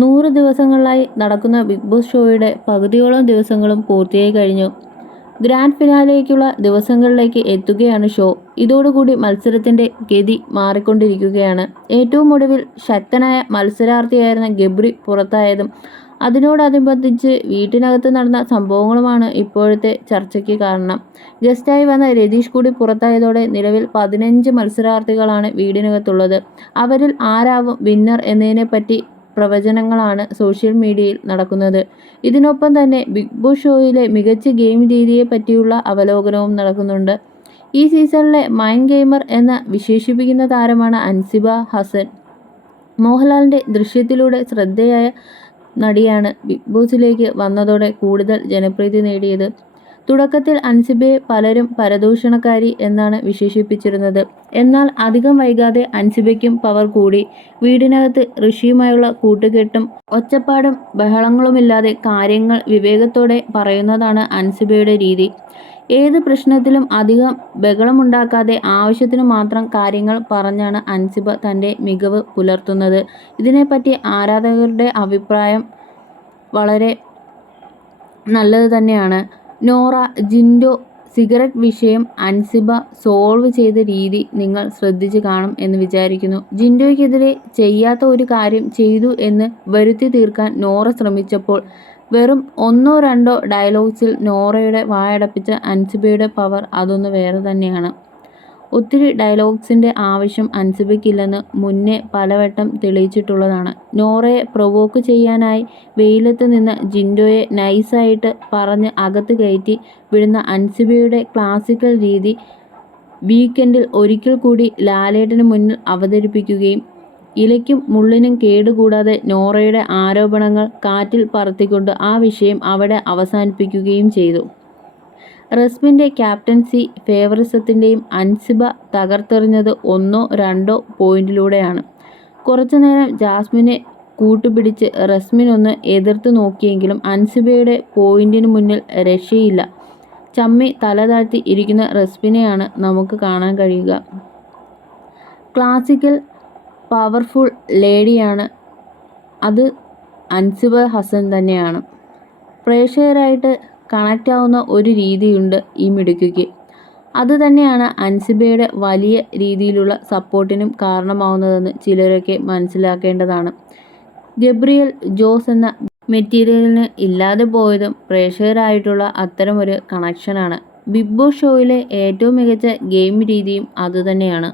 100 ദിവസങ്ങളിലായി നടക്കുന്ന big boss ഷോയുടെ പകുതിയോളം ദിവസങ്ങളും പൂർത്തിയായി കഴിഞ്ഞു. ഗ്രാൻഡ് ഫിനാലേക്കുള്ള ദിവസങ്ങളിലേക്ക് എത്തുകയാണ് ഷോ. ഇതോടുകൂടി മത്സരത്തിന്റെ ഗതി മാറിക്കൊണ്ടിരിക്കുകയാണ്. ഏറ്റവും ഒടുവിൽ ശക്തനായ മത്സരാർത്ഥിയായിരുന്ന ഗബ്രി പുറത്തായതും അതിനോടനുബന്ധിച്ച് വീട്ടിനകത്ത് നടന്ന സംഭവങ്ങളുമാണ് ഇപ്പോഴത്തെ ചർച്ചയ്ക്ക് കാരണം. ഗസ്റ്റായി വന്ന രതീഷ് കൂടി പുറത്തായതോടെ നിലവിൽ 15 മത്സരാർത്ഥികളാണ് വീടിനകത്തുള്ളത്. അവരിൽ ആരാവും വിന്നർ എന്നതിനെപ്പറ്റി പ്രവചനങ്ങളാണ് സോഷ്യൽ മീഡിയയിൽ നടക്കുന്നത്. ഇതിനൊപ്പം തന്നെ ബിഗ് ബോസ് ഷോയിലെ മികച്ച ഗെയിം രീതിയെ പറ്റിയുള്ള അവലോകനവും നടക്കുന്നുണ്ട്. ഈ സീസണിലെ മൈൻഡ് ഗെയിമർ എന്ന് വിശേഷിപ്പിക്കുന്ന താരമാണ് അൻസിബ ഹസൻ. മോഹൻലാലിന്റെ ദൃശ്യത്തിലൂടെ ശ്രദ്ധേയായ നടിയാണ് ബിഗ് ബോസിലേക്ക് വന്നതോടെ കൂടുതൽ ജനപ്രീതി നേടിയത്. തുടക്കത്തിൽ അൻസിബയെ പലരും പരദൂഷണക്കാരി എന്നാണ് വിശേഷിപ്പിച്ചിരുന്നത്. എന്നാൽ അധികം വൈകാതെ അൻസിബയ്ക്കും പവർ കൂടി. വീടിനകത്ത് ഋഷിയുമായുള്ള കൂട്ടുകെട്ടും ഒച്ചപ്പാടും ബഹളങ്ങളുമില്ലാതെ കാര്യങ്ങൾ വിവേകത്തോടെ പറയുന്നതാണ് അൻസിബയുടെ രീതി. ഏത് പ്രശ്നത്തിലും അധികം ബഹളമുണ്ടാക്കാതെ ആവശ്യത്തിന് മാത്രം കാര്യങ്ങൾ പറഞ്ഞാണ് അൻസിബ തൻ്റെ മികവ് പുലർത്തുന്നത്. ഇതിനെപ്പറ്റി ആരാധകരുടെ അഭിപ്രായം വളരെ നല്ലത് തന്നെയാണ്. നോറ, ജിൻഡോ സിഗരറ്റ് വിഷയം അൻസിബ സോൾവ് ചെയ്ത രീതി നിങ്ങൾ ശ്രദ്ധിച്ചു കാണും എന്ന് വിചാരിക്കുന്നു. ജിൻഡോയ്ക്കെതിരെ ചെയ്യാത്ത ഒരു കാര്യം ചെയ്തു എന്ന് വരുത്തി തീർക്കാൻ നോറ ശ്രമിച്ചപ്പോൾ വെറും 1-2 ഡയലോഗ്സിൽ നോറയുടെ വായടപ്പിച്ച അൻസിബയുടെ പവർ അതൊന്ന് വേറെ തന്നെയാണ്. ഒത്തിരി ഡയലോഗ്സിൻ്റെ ആവശ്യം അൻസിബയ്ക്കില്ലെന്ന് മുന്നേ പലവട്ടം തെളിയിച്ചിട്ടുള്ളതാണ്. നോറയെ പ്രൊവോക്ക് ചെയ്യാനായി വെയിലത്ത് നിന്ന് ജിൻഡോയെ നൈസായിട്ട് പറഞ്ഞ് അകത്ത് കയറ്റി വിടുന്ന അൻസിബയുടെ ക്ലാസിക്കൽ രീതി വീക്കെൻഡിൽ ഒരിക്കൽ കൂടി ലാലേട്ടന് മുന്നിൽ അവതരിപ്പിക്കുകയും ഇലയ്ക്കും മുള്ളിനും കേടുകൂടാതെ നോറയുടെ ആരോപണങ്ങൾ കാറ്റിൽ പറത്തിക്കൊണ്ട് ആ വിഷയം അവിടെ അവസാനിപ്പിക്കുകയും ചെയ്തു. റസ്മിൻ്റെ ക്യാപ്റ്റൻസി ഫേവറിസത്തിൻ്റെയും അൻസിബ തകർത്തെറിഞ്ഞത് 1-2 പോയിന്റിലൂടെയാണ്. കുറച്ചുനേരം ജാസ്മിനെ കൂട്ടുപിടിച്ച് റസ്മിനൊന്ന് എതിർത്ത് നോക്കിയെങ്കിലും അൻസിബയുടെ പോയിന്റിന് മുന്നിൽ രക്ഷയില്ല. ചമ്മി തല താഴ്ത്തി ഇരിക്കുന്ന റസ്മിനെയാണ് നമുക്ക് കാണാൻ കഴിയുക. ക്ലാസിക്കൽ പവർഫുൾ ലേഡിയാണ്. അത് അൻസിബ ഹസൻ തന്നെയാണ്. പ്രേക്ഷകരായിട്ട് കണക്റ്റ് ആവുന്ന ഒരു രീതിയുണ്ട് ഈ മിടുക്കിക്ക്. അതുതന്നെയാണ് അൻസിബയുടെ വലിയ രീതിയിലുള്ള സപ്പോർട്ടിനും കാരണമാവുന്നതെന്ന് ചിലരൊക്കെ മനസ്സിലാക്കേണ്ടതാണ്. ഗബ്രിയൽ ജോസ് എന്ന മെറ്റീരിയലിന് ഇല്ലാതെ പോയതും പ്രേക്ഷകരായിട്ടുള്ള അത്തരമൊരു കണക്ഷനാണ്. ബിഗ് ബോസ് ഷോയിലെ ഏറ്റവും മികച്ച ഗെയിം രീതിയും അതുതന്നെയാണ്.